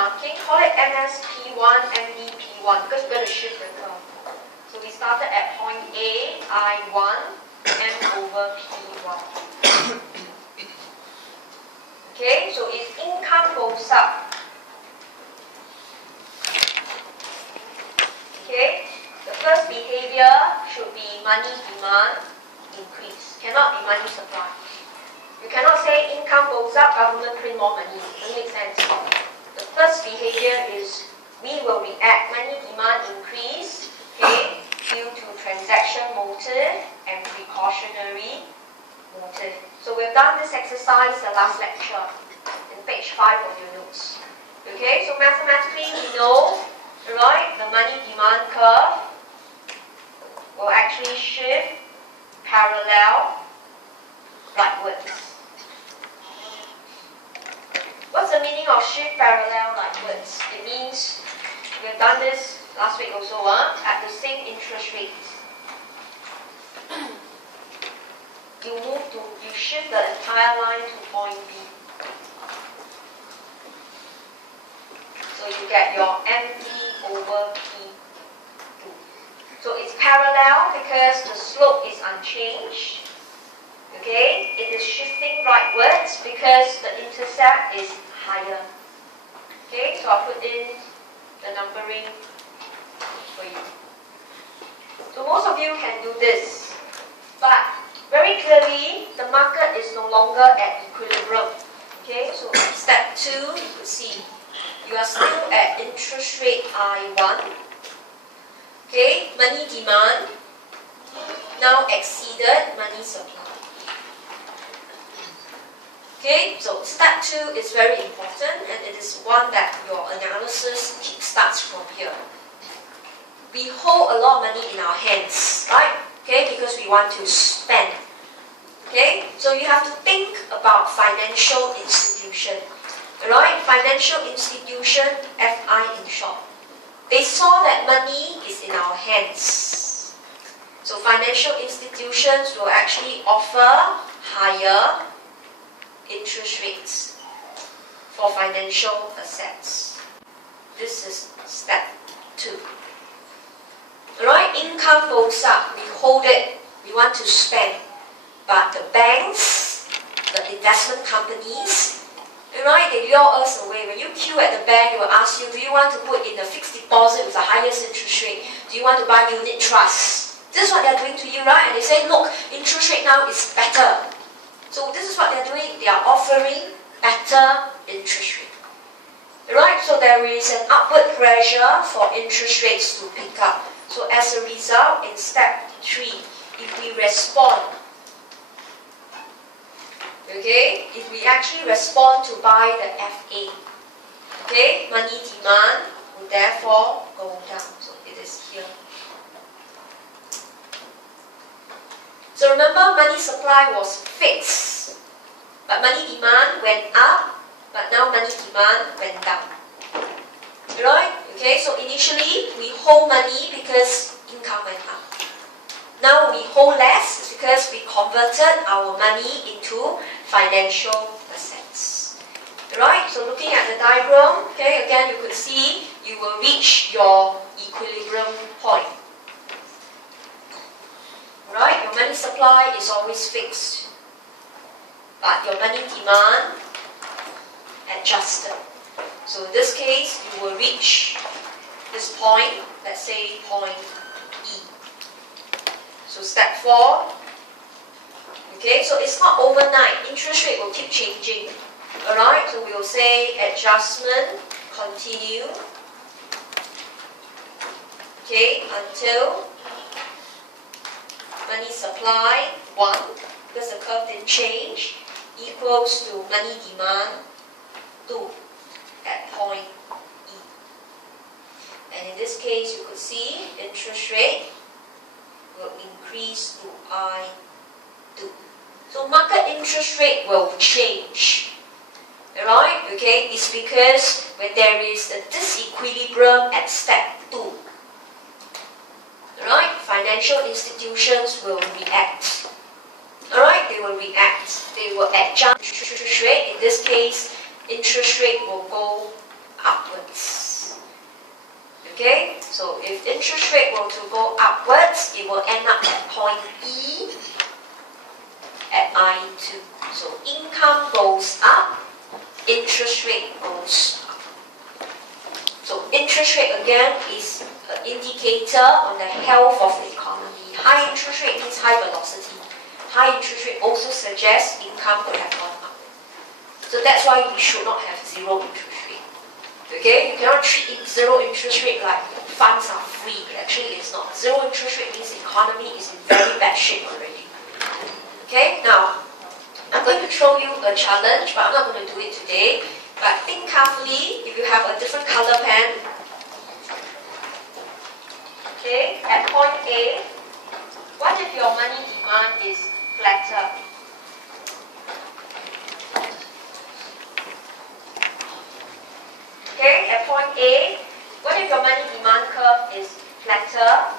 marking. Call it MSP1, MDP1 because we're going to shift the curve. So we started at point A, I1, M over P1. Okay, so if income goes up, okay, the first behavior should be money demand increase. Cannot be money supply. You cannot say income goes up, government print more money. Doesn't make sense. The first behavior is we will react. Money demand increase, okay, due to transaction motive and precautionary motive. So we've done this exercise the last lecture in page 5 of your notes. Okay, so mathematically we know, right, the money demand curve will actually shift parallel rightwards. What's the meaning of shift parallel rightwards? It means we've done this last week also at the same interest rate. You shift the entire line to point B. So you get your MD over P2. So it's parallel because the slope is unchanged. Okay, it is shifting rightwards because the intercept is higher. Okay, so I'll put in the numbering for you. So most of you can do this, but very clearly the market is no longer at equilibrium. Okay, so step 2, you could see you are still at interest rate I1. Okay, money demand now exceeded money supply. Okay, so step 2 is very important, and it is one that your analysis starts from here. We hold a lot of money in our hands, right? Okay, because we want to spend. Okay, so you have to think about financial institution. Right? Financial institution, FI in short. They saw that money is in our hands. So financial institutions will actually offer higher interest rates for financial assets. This is step 2. Alright, income goes up, we hold it, we want to spend. But the banks, the investment companies, alright, they lure us away. When you queue at the bank, they will ask you, do you want to put in a fixed deposit with the highest interest rate? Do you want to buy unit trusts? This is what they're doing to you, right? And they say, look, interest rate now is better. So this is what they're doing. They are offering better interest rate. Right? So there is an upward pressure for interest rates to pick up. So as a result, in step 3, if we respond, okay, if we actually respond to buy the FA, okay, money demand will therefore go down. So it is here. So remember, money supply was fixed, but money demand went up, but now money demand went down. Right? Okay, so initially we hold money because income went up. Now we hold less because we converted our money into financial assets. Right? So looking at the diagram, okay, again you could see you will reach your equilibrium point. Right? Your money supply is always fixed, but your money demand adjusted. So in this case, you will reach this point, let's say point E. So step 4, okay, so it's not overnight. Interest rate will keep changing. Alright, so we will say adjustment, continue, okay, until money supply 1, because the curve didn't change, equals to money demand 2 at point E. And in this case, you could see interest rate will increase to I2. So market interest rate will change. Alright, okay, it's because when there is a disequilibrium at step 2, alright, financial institutions will react. Alright, they will react. They will adjust interest rate. In this case, interest rate will go upward. Okay, so if interest rate were to go upwards, it will end up at point E at I2. So income goes up, interest rate goes up. So interest rate again is an indicator on the health of the economy. High interest rate means high velocity. High interest rate also suggests income could have gone up. So that's why we should not have zero interest rate. Okay, you cannot treat zero interest rate like funds are free. Actually, it's not. Zero interest rate means the economy is in very bad shape already. Okay, now I'm going to show you a challenge, but I'm not going to do it today. But think carefully. If you have a different color pen, okay, at point A, what if your money demand is flatter? Okay, at point A, what if your money demand curve is flatter?